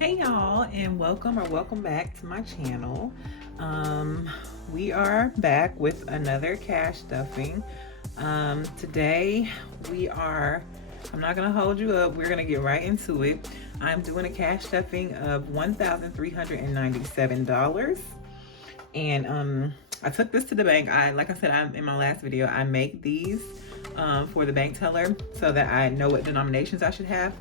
Hey y'all, and welcome back to my channel. We are back with another cash stuffing. Today I'm not gonna hold you up, we're gonna get right into it. I'm doing a cash stuffing of $1,397. And I took this to the bank. Like I said, in my last video, I make these for the bank teller so that I know what denominations I should have.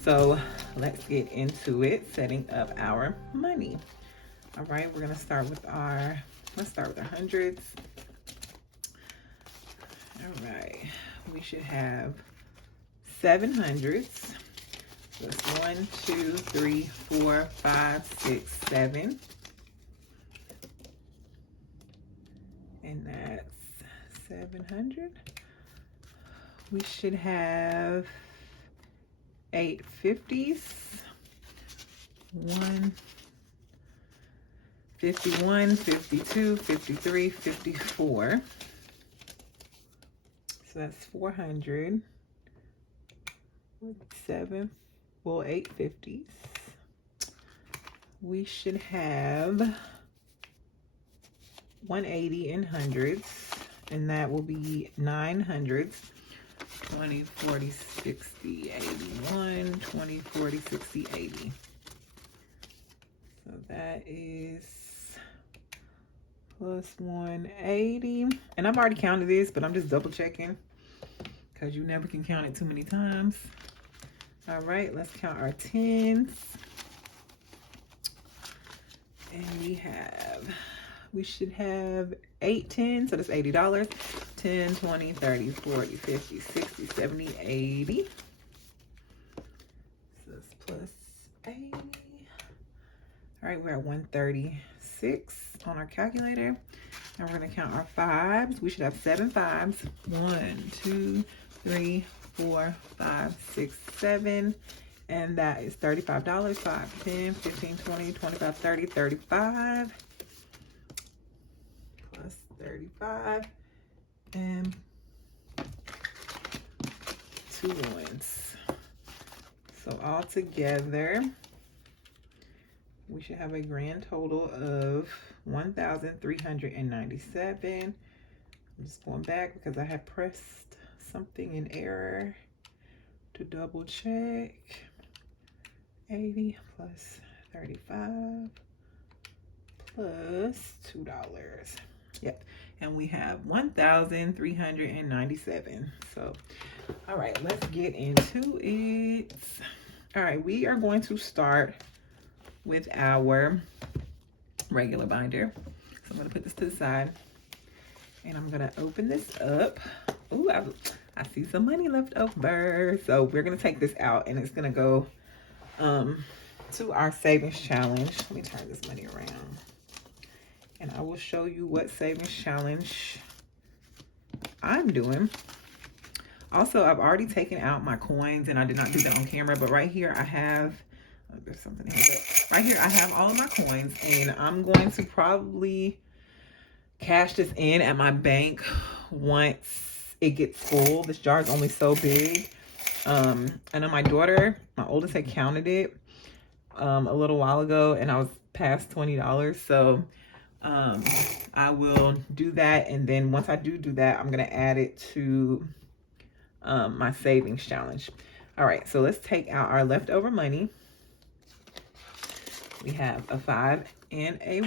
So let's get into it, setting up our money. All right, we're gonna start with let's start with our hundreds. All right, we should have 7 hundreds. So it's 1, 2, 3, 4, 5, 6, 7. And that's 700. We should have 8 50s. 1, 51, 52, 53, 54. So that's 400. 7, well, 8 50s. We should have 180 in hundreds, and that will be 9 hundreds. 20, 40, 60, 81, 20, 40, 60, 80. So that is plus 180. And I've already counted this, but I'm just double checking because you never can count it too many times. All right, let's count our tens. And we should have 8 tens, so that's $80. 10, 20, 30, 40, 50, 60, 70, 80. So that's plus 80. All right, we're at 136 on our calculator. And we're gonna count our fives. We should have 7 fives. 1, 2, 3, 4, 5, 6, 7. And that is $35. 5, 10, 15, 20, 25, 30, 35. Plus 35. And 2 ones. So all together, we should have a grand total of 1,397. I'm just going back because I had pressed something in error to double check. 80 plus 35 plus $2. Yep. And we have 1,397. So, all right, let's get into it. All right, we are going to start with our regular binder. So I'm gonna put this to the side and I'm gonna open this up. Ooh, I see some money left over. So we're gonna take this out and it's gonna go to our savings challenge. Let me turn this money around. And I will show you what savings challenge I'm doing. Also, I've already taken out my coins and I did not do that on camera, but right here I have, oh, there's something here. Right here I have all of my coins and I'm going to probably cash this in at my bank once it gets full. This jar is only so big. I know my daughter, my oldest, had counted it a little while ago and I was past $20. So I will do that, and then once I do that, I'm gonna add it to my savings challenge. All right, so let's take out our leftover money. We have a 5 and a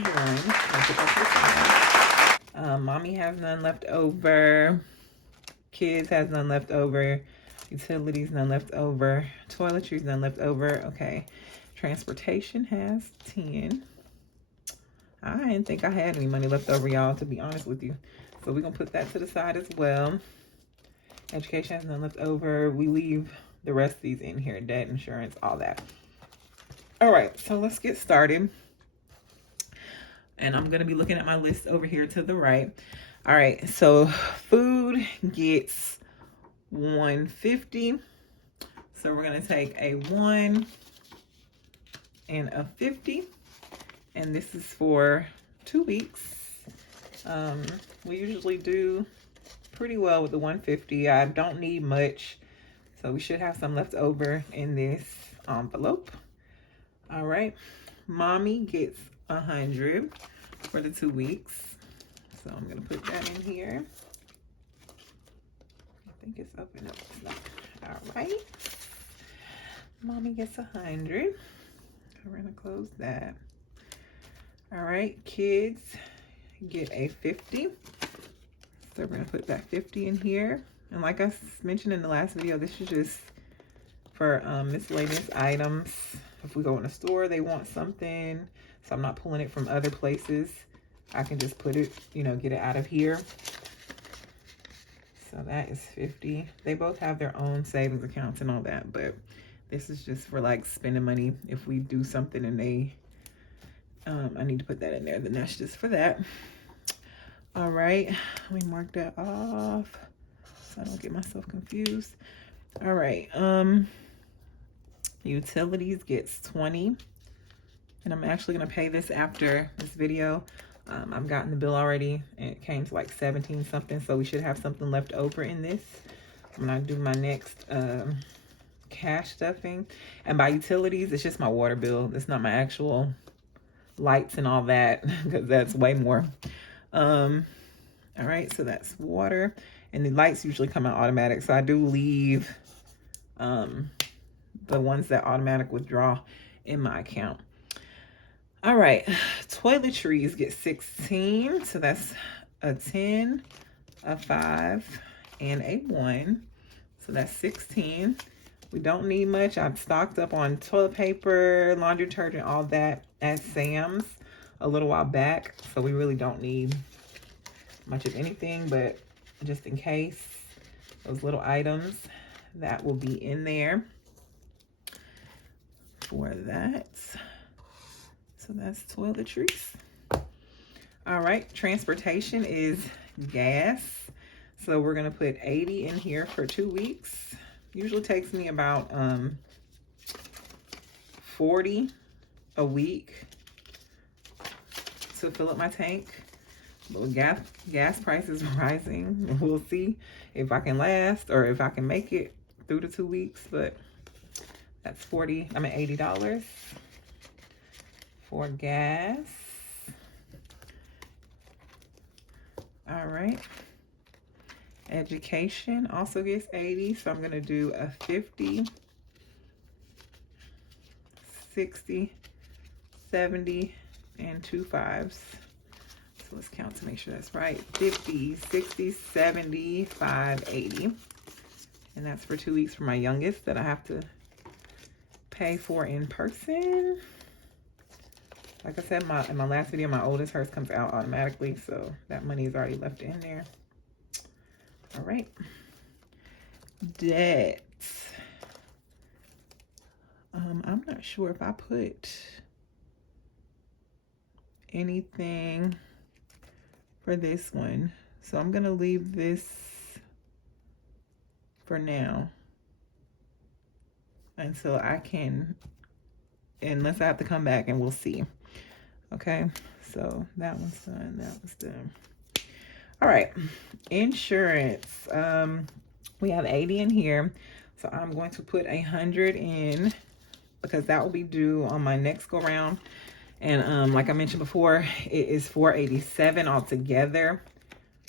1. Mommy has none left over. Kids has none left over. Utilities none left over. Toiletries none left over. Okay, transportation has 10. I didn't think I had any money left over, y'all, to be honest with you. So we're going to put that to the side as well. Education has none left over. We leave the rest of these in here. Debt, insurance, all that. All right, so let's get started. And I'm going to be looking at my list over here to the right. All right, so food gets 150. So we're going to take a 1 and a 50. And this is for 2 weeks. We usually do pretty well with the 150. I don't need much, so we should have some left over in this envelope. All right, mommy gets 100 for the 2 weeks. So I'm gonna put that in here. I think it's up and up. It's not. All right, mommy gets 100. We're gonna close that. All right, kids get a 50. So we're gonna put that 50 in here. And like I mentioned in the last video, this is just for miscellaneous items. If we go in a store, they want something, so I'm not pulling it from other places. I can just put it, you know, get it out of here. So that is 50. They both have their own savings accounts and all that, but this is just for like spending money. If we do something and they, I need to put that in there, then that's just for that. All right, let me mark that off so I don't get myself confused. All right, utilities gets 20, and I'm actually gonna pay this after this video. I've gotten the bill already and it came to like 17 something, so we should have something left over in this. I'm gonna do my next cash stuffing. And by utilities, it's just my water bill. It's not my actual lights and all that, because that's way more. All right, so that's water, and the lights usually come out automatic, so I do leave the ones that automatic withdraw in my account. All right, toiletries get 16, so that's a 10, a 5, and a 1, so that's 16. We don't need much. I've stocked up on toilet paper, laundry detergent, all that at Sam's a little while back, so we really don't need much of anything, but just in case, those little items that will be in there for that. So that's toiletries. All right, transportation is gas. So we're gonna put 80 in here for 2 weeks. Usually takes me about 40 a week to fill up my tank. But with gas prices rising, we'll see if I can last or if I can make it through the 2 weeks. But that's $80 for gas. All right. Education also gets 80, so I'm gonna do a 50, 60, 70, and 2 5s. So let's count to make sure that's right. 50, 60, 70, 5, 80. And that's for 2 weeks for my youngest that I have to pay for in person. Like I said in my last video, my oldest, hers comes out automatically, so that money is already left in there. All right. Debt. I'm not sure if I put anything for this one, so I'm gonna leave this for now until I can, unless I have to come back and we'll see. Okay, so that one's done, that was done. All right, insurance. We have 80 in here, so I'm going to put 100 in because that will be due on my next go round. And like I mentioned before, it is $487 altogether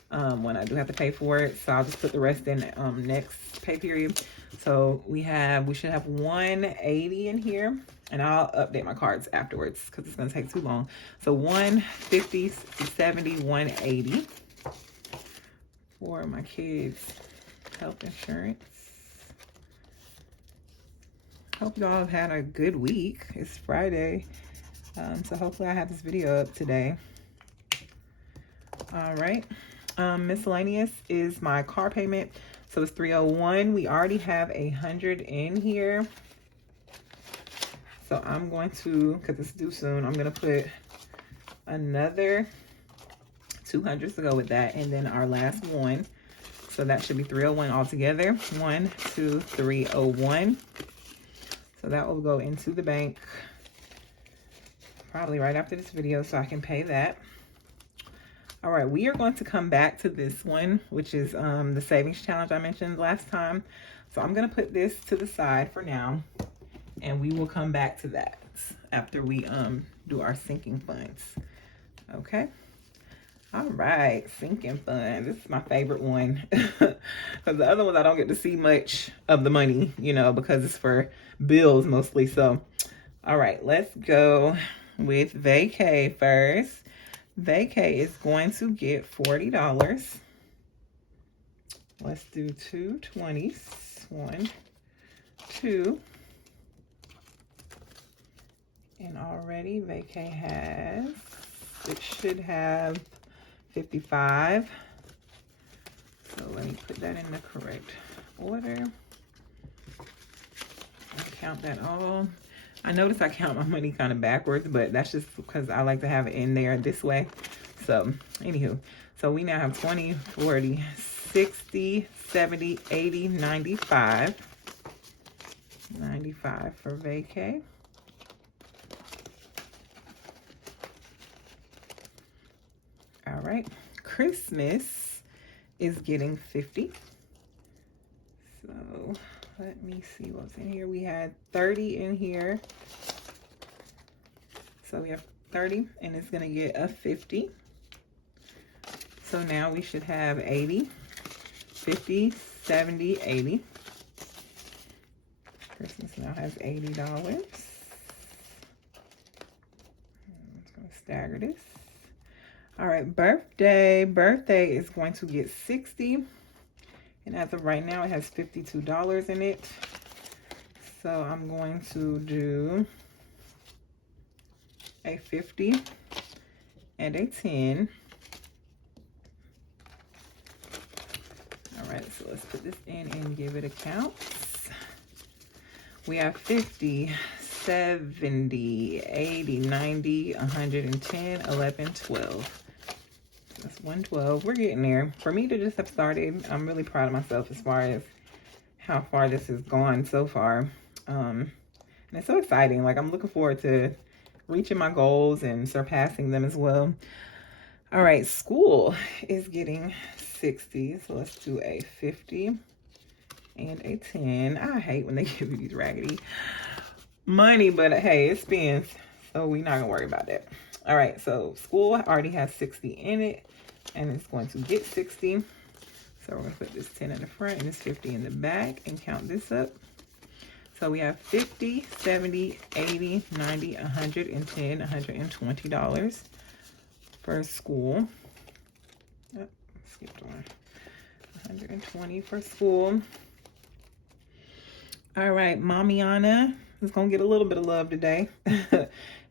when I do have to pay for it. So I'll just put the rest in next pay period. So we should have 180 in here, and I'll update my cards afterwards because it's gonna take too long. So 150, 70, 180 for my kids' health insurance. Hope y'all have had a good week. It's Friday. So hopefully I have this video up today. All right. Miscellaneous is my car payment. So it's $301. We already have 100 in here. So I'm going to, because it's due soon, I'm going to put another 200 to go with that. And then our last one. So that should be 301 altogether. 1, 2, 301. So that will go into the bank probably right after this video so I can pay that. All right, we are going to come back to this one, which is the savings challenge I mentioned last time. So I'm going to put this to the side for now. and we will come back to that after we do our sinking funds. Okay. All right, sinking fund. This is my favorite one because the other ones I don't get to see much of the money, you know, because it's for bills mostly. So, all right, let's go with vacay first. Vacay is going to get $40. Let's do 2 20s. 1, 2. And already vacay has, it should have 55. So let me put that in the correct order. I count that all. I notice I count my money kind of backwards, but that's just because I like to have it in there this way. So anywho, so we now have 20, 40, 60, 70, 80, 95. 95 for vacay. All right, Christmas is getting 50. So let me see what's in here. We had 30 in here. So we have 30 and it's gonna get a 50. So now we should have 80, 50, 70, 80. Christmas now has $80. I'm just gonna stagger this. All right, birthday. Birthday is going to get 60. And as of right now, it has $52 in it. So I'm going to do a 50 and a 10. All right, so let's put this in and give it a count. We have 50, 70, 80, 90, 110, 11, 12. That's 112. We're getting there. For me to just have started, I'm really proud of myself as far as how far this has gone so far. And it's so exciting. Like, I'm looking forward to reaching my goals and surpassing them as well. All right, school is getting 60. So let's do a 50 and a 10. I hate when they give you these raggedy money, but hey, it spends. So we're not gonna worry about that. All right, so school already has 60 in it, and it's going to get 60. So we're gonna put this 10 in the front and this 50 in the back and count this up. So we have 50, 70, 80, 90, 110, $120 for school. Oh, skipped one. 120 for school. All right, Mamiana is gonna get a little bit of love today.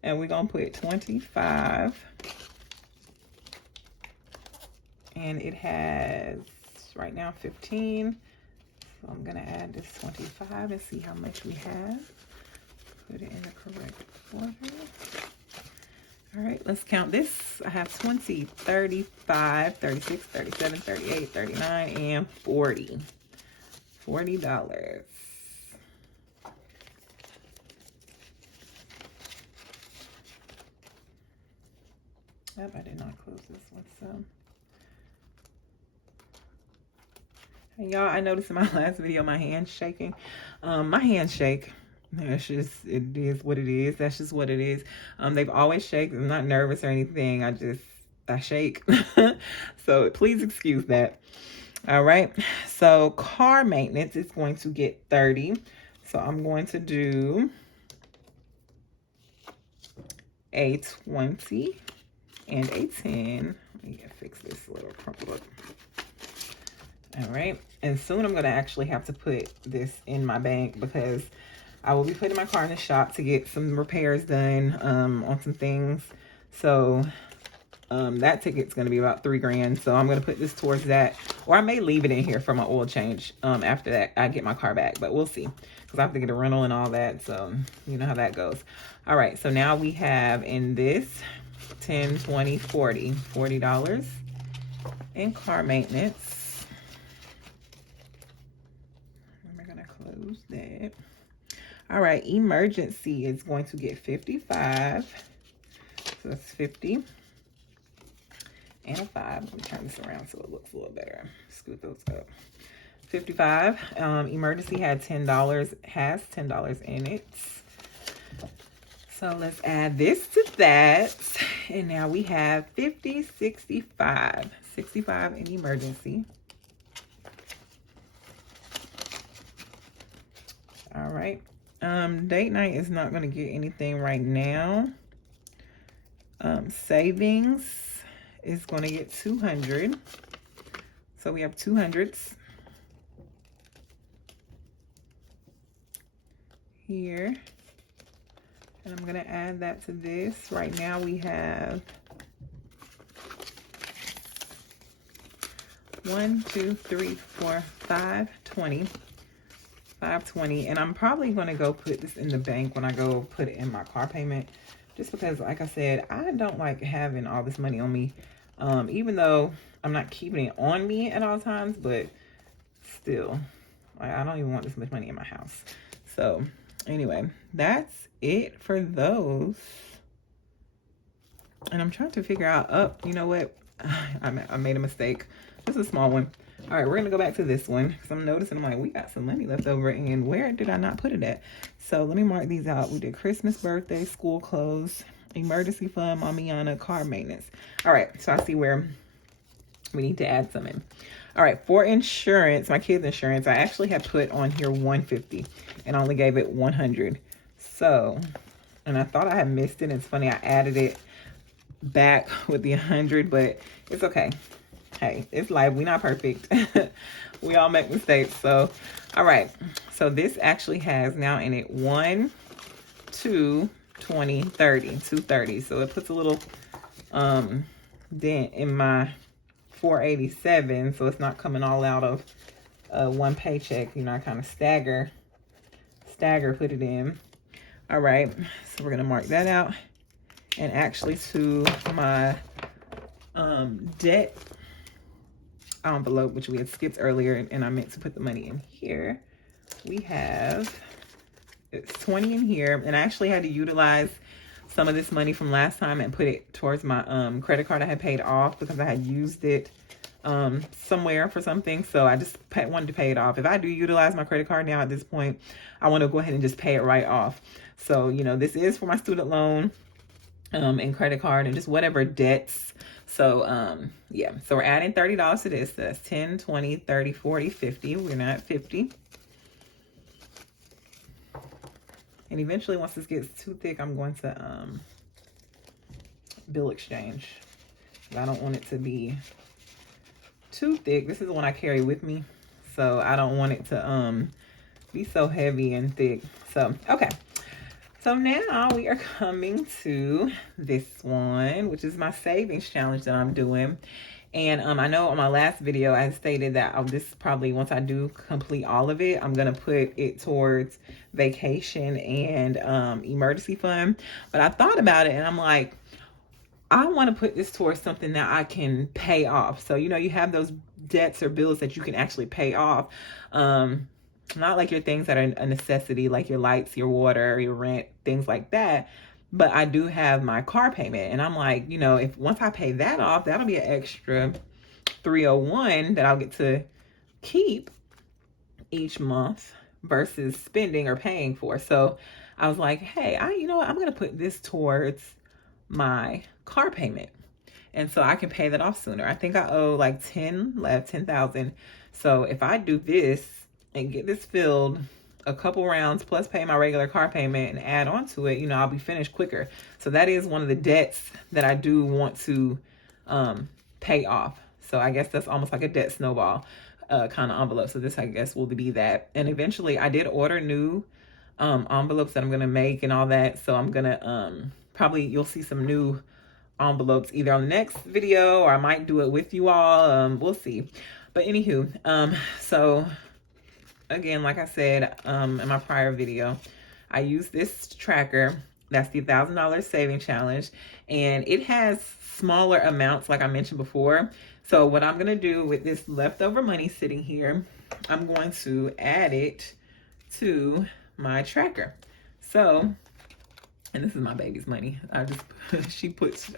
And we're gonna put 25. And it has right now 15. So I'm gonna add this 25 and see how much we have. Put it in the correct order. All right, let's count this. I have 20, 35, 36, 37, 38, 39, and 40. $40. Yep, I did not close this one, so. And y'all, I noticed in my last video, my hand's shaking. My hands shake. It's just, it is what it is. That's just what it is. They've always shaken. I'm not nervous or anything. I shake. So please excuse that. All right. So car maintenance is going to get 30. So I'm going to do a 20 and a 10. Let me fix this little crumple up. All right. And soon I'm going to actually have to put this in my bank because I will be putting my car in the shop to get some repairs done on some things. So that ticket's going to be about $3 grand. So I'm going to put this towards that. Or I may leave it in here for my oil change after that I get my car back. But we'll see. Because I have to get a rental and all that. So you know how that goes. All right. So now we have in this 10, 20, 40. $40 in car maintenance. We're going to close that. All right, emergency is going to get 55. So that's 50 and a 5. Let me turn this around so it looks a little better. Scoot those up. 55. Emergency had $10, has $10 in it. So let's add this to that. And now we have 50, 65. 65 in emergency. All right. Date night is not going to get anything right now. Savings is going to get 200. So we have 200s here. And I'm going to add that to this. Right now we have 1, 2, 3, 4, 5, 20. 520, and I'm probably going to go put this in the bank when I go put it in my car payment, just because, like I said, I don't like having all this money on me, even though I'm not keeping it on me at all times, but still, like, I don't even want this much money in my house. So anyway, that's it for those. And I'm trying to figure out, you know what, I made a mistake. This is a small one. All right, we're going to go back to this one because I'm noticing, I'm like, we got some money left over, and where did I not put it at? So let me mark these out. We did Christmas, birthday, school clothes, emergency fund, Mamiana, car maintenance. All right, so I see where we need to add some in. All right, for insurance, my kids' insurance, I actually had put on here 150 and I only gave it 100. So, and I thought I had missed it. It's funny, I added it back with the 100, but it's okay. Hey, it's life. We're not perfect. We all make mistakes. So, all right. So this actually has now in it 1, 2, 20, 30, 230. So it puts a little dent in my 487. So it's not coming all out of one paycheck. You know, I kind of stagger put it in. All right. So we're going to mark that out. And actually to my debt envelope, which we had skipped earlier, and I meant to put the money in here. We have, it's 20 in here, and I actually had to utilize some of this money from last time and put it towards my credit card I had paid off because I had used it somewhere for something. So I just wanted to pay it off. If I do utilize my credit card now at this point, I want to go ahead and just pay it right off. So, you know, this is for my student loan and credit card and just whatever debts. So yeah, so we're adding $30 to this. That's 10, 20, 30, 40, 50. We're not at 50. And eventually, once this gets too thick, I'm going to bill exchange. I don't want it to be too thick. This is the one I carry with me, so I don't want it to be so heavy and thick. So okay. So now we are coming to this one, which is my savings challenge that I'm doing. And I know on my last video, I stated that this probably, once I do complete all of it, I'm going to put it towards vacation and emergency fund. But I thought about it and I'm like, I want to put this towards something that I can pay off. So, you know, you have those debts or bills that you can actually pay off. Not like your things that are a necessity, like your lights, your water, your rent, things like that. But I do have my car payment. And I'm like, you know, if once I pay that off, that'll be an extra $301 that I'll get to keep each month versus spending or paying for. So I was like, hey, you know what? I'm going to put this towards my car payment. And so I can pay that off sooner. I think I owe like 10 left, 10,000. So if I do this and get this filled a couple rounds plus pay my regular car payment and add on to it, you know, I'll be finished quicker. So that is one of the debts that I do want to pay off. So I guess that's almost like a debt snowball kind of envelope. So this, I guess, will be that. And eventually I did order new envelopes that I'm going to make and all that. So I'm going to probably, you'll see some new envelopes either on the next video or I might do it with you all. We'll see. But anywho, so again, like I said in my prior video, I use this tracker. That's the $1,000 saving challenge. And it has smaller amounts like I mentioned before. So what I'm going to do with this leftover money sitting here, I'm going to add it to my tracker. So And this is my baby's money. I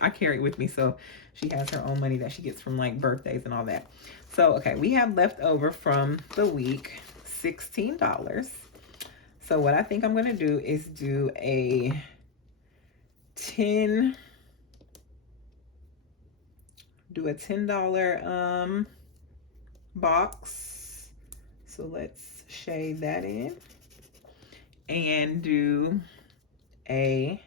carry it with me. So she has her own money that she gets from like birthdays and all that. So, okay, we have left over from the week $16. So what I think I'm gonna do is do a $10 box. So let's shade that in and do a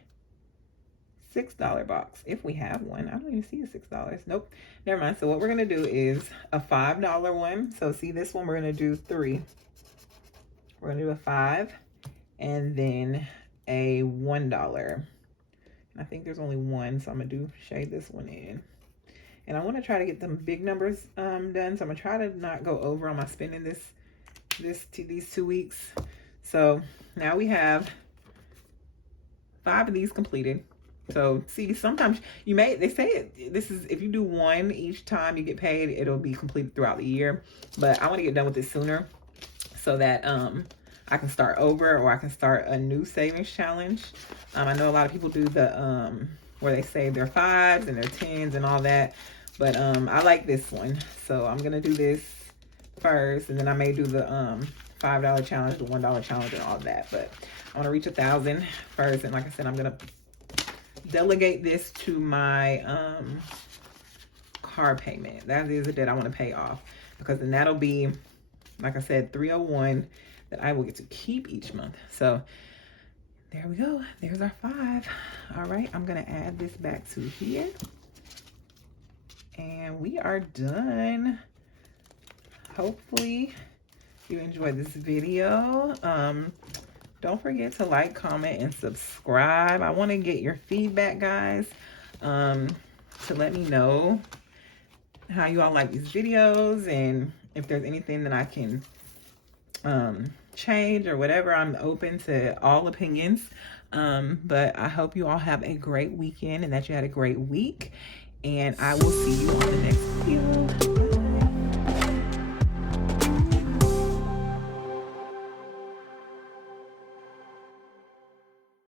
$6 box if we have one. I don't even see a $6. Nope, never mind. So what we're gonna do is a $5 one. So see this one, we're gonna do 3. We're gonna do a 5 and then a $1. And I think there's only one, so I'm gonna shade this one in. And I want to try to get them big numbers done. So I'm gonna try to not go over on my spending these 2 weeks. So now we have 5 of these completed. So see, sometimes they say this is, if you do one each time you get paid, it'll be completed throughout the year. But I want to get done with it sooner so that I can start over, or I can start a new savings challenge. I know a lot of people do the where they save their 5s and their 10s and all that. But I like this one. So I'm gonna do this first, and then I may do the $5 challenge, the $1 challenge, and all that. But I want to reach 1,000 first, and like I said, I'm gonna delegate this to my car payment. That is a debt I want to pay off, because then that'll be, like I said, $301 that I will get to keep each month. So there we go. There's our 5. All right, I'm gonna add this back to here, and we are done. Hopefully you enjoyed this video. Don't forget to like, comment, and subscribe. I want to get your feedback, guys, to let me know how you all like these videos, and if there's anything that I can change or whatever. I'm open to all opinions. But I hope you all have a great weekend and that you had a great week. And I will see you on the next video. Bye.